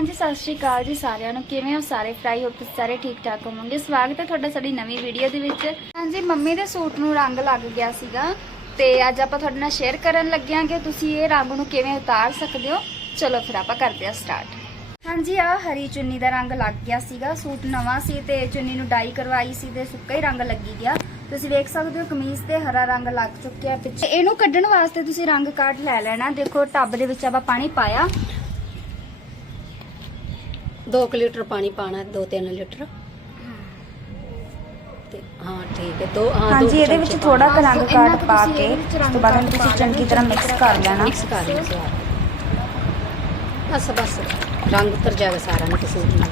ਹਾਂਜੀ, ਸਤਿ ਸ਼੍ਰੀ ਅਕਾਲ ਜੀ ਸਾਰਿਆਂ ਨੂੰ। ਕਿਵੇਂ ਹੋ ਸਾਰੇ? ਫਰਾਈ ਹੋ ਤੁਸੀਂ ਸਾਰੇ ਠੀਕ ਠਾਕ ਹੋਵੋਗੇ? ਸਵਾਗਤ ਹੈ ਤੁਹਾਡਾ ਸਾਡੀ ਨਵੀਂ ਵੀਡੀਓ ਦੇ ਵਿੱਚ। ਹਾਂਜੀ, ਮੰਮੀ ਦੇ ਸੂਟ ਨੂੰ ਰੰਗ ਲੱਗ ਗਿਆ ਸੀਗਾ ਤੇ ਅੱਜ ਆਪਾਂ ਤੁਹਾਡੇ ਨਾਲ ਸ਼ੇਅਰ ਕਰਨ ਲੱਗਿਆਂ ਤੁਸੀਂ ਇਹ ਰੰਗ ਨੂੰ ਕਿਵੇਂ ਉਤਾਰ ਸਕਦੇ ਹੋ। ਚਲੋ ਫਿਰ ਆਪਾਂ ਕਰਦੇ ਆ ਸਟਾਰਟ ਹਾਂਜੀ ਆ ਹਰੀ ਚੁੰਨੀ ਦਾ ਰੰਗ ਲੱਗ ਗਿਆ ਸੀਗਾ। ਸੂਟ ਨਵਾਂ ਸੀ ਤੇ ਚੁੰਨੀ ਨੂੰ ਡਾਈ ਕਰਵਾਈ ਸੀ ਤੇ ਸੁੱਕਾ ਹੀ ਰੰਗ ਲੱਗੀ ਗਿਆ। ਤੁਸੀਂ ਵੇਖ ਸਕਦੇ ਹੋ ਕਮੀਜ਼ ਤੇ ਹਰਾ ਰੰਗ ਲੱਗ ਚੁੱਕਿਆ ਪਿੱਛੇ। ਇਹਨੂੰ ਕੱਢਣ ਵਾਸਤੇ ਤੁਸੀਂ ਰੰਗ ਕਾਟ ਲੈ ਲੈਣਾ। ਦੇਖੋ, ਟੱਬ ਦੇ ਵਿੱਚ ਆਪਾਂ ਪਾਣੀ ਪਾਇਆ। 2 ਲੀਟਰ ਪਾਣੀ ਪਾਣਾ 2-3 ਲੀਟਰ। ਤੇ ਹਾਂ ਠੀਕ ਹੈ ਦੋ ਹਾਂ ਦੋ ਹਾਂਜੀ ਇਹਦੇ ਵਿੱਚ ਚਮਚੇ ਥੋੜਾ ਕੁ ਪਾਉਣਾ। ਰੰਗ ਸੋ ਇੰਨਾ ਕਾਟ ਕੁ ਪਾ ਕੇ ਉਸ ਤੋਂ ਬਾਅਦ ਇਹਨੂੰ ਤੁਸੀਂ ਚੰਗੀ ਤਰ੍ਹਾਂ ਮਿਕਸ ਕਰ ਲੈਣਾ। ਮਿਕਸ ਕਰ ਸਾਰਾ ਬਸ ਬਸ। ਰੰਗ ਉਤਰ ਜਾਏਗਾ ਸਾਰਾ ਨਾ ਕਿਸੇ ਨੂੰ।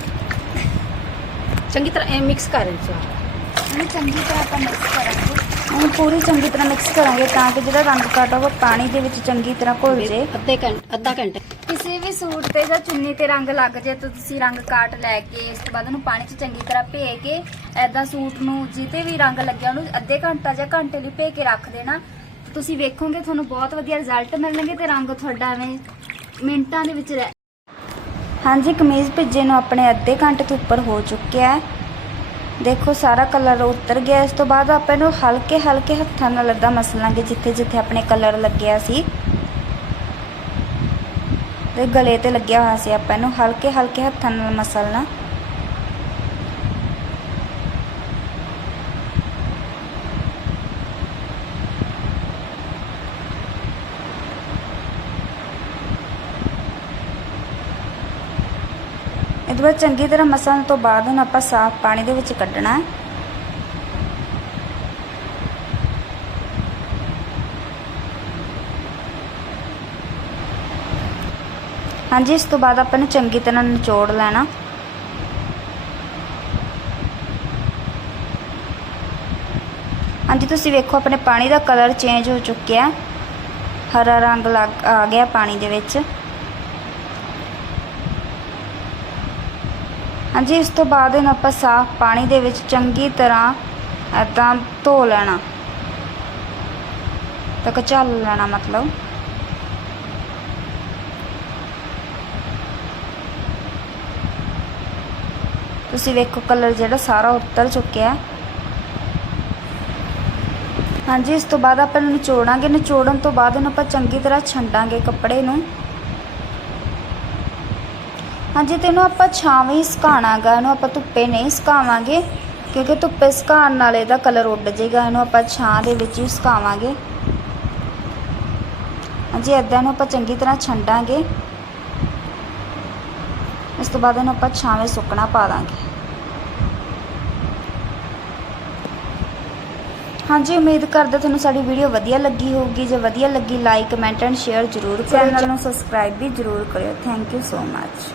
ਚੰਗੀ ਤਰ੍ਹਾਂ ਇਹ ਮਿਕਸ ਕਰ ਸਾਰਾ ਇਹਨੂੰ ਚੰਗੀ ਤਰ੍ਹਾਂ ਆਪਾਂ ਮਿਕਸ ਕਰਾਂਗੇ। ਇਹਨੂੰ ਪੂਰੀ ਚੰਗੀ ਤਰ੍ਹਾਂ ਮਿਕਸ ਕਰਾਂਗੇ ਤਾਂ ਕਿ ਜਿਹੜਾ ਰੰਗ ਕਾਟ ਉਹ ਪਾਣੀ ਦੇ ਵਿੱਚ ਚੰਗੀ ਤਰ੍ਹਾਂ ਘੁਲ ਜੇ। ਅੱਧੇ ਘੰਟੇ ਅੱਧਾ ਘੰਟਾ। ਕਿਸੇ ਵੀ ਸੂਟ ਤੇ ਜਾਂ ਚੁੰਨੀ ਤੇ ਰੰਗ ਲੱਗ ਜੇ ਤਾਂ ਤੁਸੀਂ ਰੰਗ ਕਾਟ ਲੈ ਕੇ ਇਸ ਤੋਂ ਬਾਅਦ ਉਹਨੂੰ ਪਾਣੀ 'ਚ ਚੰਗੀ ਤਰ੍ਹਾਂ ਭੇ ਕੇ ਐਦਾਂ ਸੂਟ ਨੂੰ ਜਿੱਤੇ ਵੀ ਰੰਗ ਲੱਗਿਆ ਉਹਨੂੰ ਅੱਧੇ ਘੰਟਾ ਜਾਂ ਘੰਟੇ ਲਈ ਭੇ ਕੇ ਰੱਖ ਦੇਣਾ। ਤੇ ਤੁਸੀਂ ਵੇਖੋਗੇ ਤੁਹਾਨੂੰ ਬਹੁਤ ਵਧੀਆ ਰਿਜ਼ਲਟ ਮਿਲਣਗੇ ਤੇ ਰੰਗ ਤੁਹਾਡਾ ਐਵੇਂ ਮਿੰਟਾਂ ਦੇ ਵਿੱਚ ਰਹਿ ਹਾਂਜੀ ਕਮੀਜ਼ ਭਿੱਜੇ ਨੂੰ ਆਪਣੇ ਅੱਧੇ ਘੰਟੇ ਤੋਂ ਉੱਪਰ ਹੋ ਚੁੱਕਿਆ ਹੈ। ਦੇਖੋ, ਸਾਰਾ ਕਲਰ ਉਤਰ ਗਿਆ। ਇਸ ਤੋਂ ਬਾਅਦ ਆਪਾਂ ਇਹਨੂੰ ਹਲਕੇ ਹਲਕੇ ਹੱਥਾਂ ਨਾਲ ਅੱਧਾ ਮਸਲਾਂਗੇ ਜਿੱਥੇ ਜਿੱਥੇ ਆਪਣੇ ਕਲਰ ਲੱਗਿਆ ਸੀ। ਤੇ ਗਲੇ ਤੇ ਲੱਗਿਆ ਹੋਇਆ ਸੀ ਆਪਾਂ ਇਹਨੂੰ। ਹਲਕੇ ਹਲਕੇ ਹੱਥਾਂ ਨਾਲ ਮਸਲਣਾ। ਇਹ ਬਾਅਦ ਚੰਗੀ ਤਰ੍ਹਾਂ ਮਸਲਣ ਤੋਂ ਬਾਅਦ ਹੁਣ ਆਪਾਂ ਸਾਫ਼ ਪਾਣੀ ਦੇ ਵਿੱਚ ਕੱਢਣਾ ਹੈ। ਹਾਂਜੀ, ਇਸ ਤੋਂ ਬਾਅਦ ਆਪਾਂ ਨੂੰ ਚੰਗੀ ਤਰ੍ਹਾਂ ਨਿਚੋੜ ਲੈਣਾ। ਹਾਂਜੀ, ਤੁਸੀਂ ਵੇਖੋ ਆਪਣੇ ਪਾਣੀ ਦਾ ਕਲਰ ਚੇਂਜ ਹੋ ਚੁੱਕਿਆ ਹਰਾ ਰੰਗ ਲੱਗ, ਆ ਗਿਆ ਪਾਣੀ ਦੇ ਵਿੱਚ। ਹਾਂਜੀ, ਇਸ ਤੋਂ ਬਾਅਦ ਇਹਨੂੰ ਆਪਾਂ ਸਾਫ਼ ਪਾਣੀ ਦੇ ਵਿੱਚ ਚੰਗੀ ਤਰ੍ਹਾਂ ਐਦਾਂ ਧੋ ਲੈਣਾ। ਤੱਕ ਚੱਲ ਲੈਣਾ ਮਤਲਬ। ਤੁਸੀਂ ਵੇਖੋ ਕਲਰ ਜਿਹੜਾ ਸਾਰਾ ਉਤਰ ਚੁੱਕਿਆ। ਹਾਂਜੀ, ਇਸ ਤੋਂ ਬਾਅਦ ਆਪਾਂ ਇਹਨੂੰ ਨਿਚੋੜਾਂਗੇ। ਨਿਚੋੜਨ ਤੋਂ ਬਾਅਦ ਇਹਨੂੰ ਆਪਾਂ ਚੰਗੀ ਤਰ੍ਹਾਂ ਛੰਡਾਂਗੇ ਕੱਪੜੇ ਨੂੰ। ਹਾਂਜੀ ਤੇ ਇਹਨੂੰ ਆਪਾਂ ਛਾਵੇਂ ਹੀ ਸੁਕਾਉਣਾਗਾ ਇਹਨੂੰ ਆਪਾਂ ਧੁੱਪੇ ਨਹੀਂ ਸੁਕਾਵਾਂਗੇ ਕਿਉਂਕਿ ਧੁੱਪੇ ਸੁਕਾਉਣ ਨਾਲ ਇਹਦਾ ਕਲਰ ਉੱਡ ਜਾਏਗਾ ਇਹਨੂੰ ਆਪਾਂ ਛਾਂ ਦੇ ਵਿੱਚ ਹੀ ਸੁਕਾਵਾਂਗੇ। ਹਾਂਜੀ ਇਦਾਂ ਨੂੰ ਆਪਾਂ ਚੰਗੀ ਤਰ੍ਹਾਂ ਛੰਡਾਂਗੇ। ਇਸ ਤੋਂ ਬਾਅਦ ਇਹਨੂੰ ਆਪਾਂ ਛਾਵੇਂ ਸੁੱਕਣਾ ਪਾ ਦਾਂਗੇ। ਹਾਂਜੀ ਉਮੀਦ ਕਰਦੇ ਤੁਹਾਨੂੰ ਸਾਡੀ ਵੀਡੀਓ ਵਧੀਆ ਲੱਗੀ ਹੋਊਗੀ। ਜੇ ਵਧੀਆ ਲੱਗੀ ਲਾਈਕ ਕਮੈਂਟ ਐਂਡ ਸ਼ੇਅਰ ਜ਼ਰੂਰ ਕਰੋ ਚੈਨਲ ਨੂੰ ਸਬਸਕ੍ਰਾਈਬ ਵੀ ਜ਼ਰੂਰ ਕਰਿਓ। Thank you so much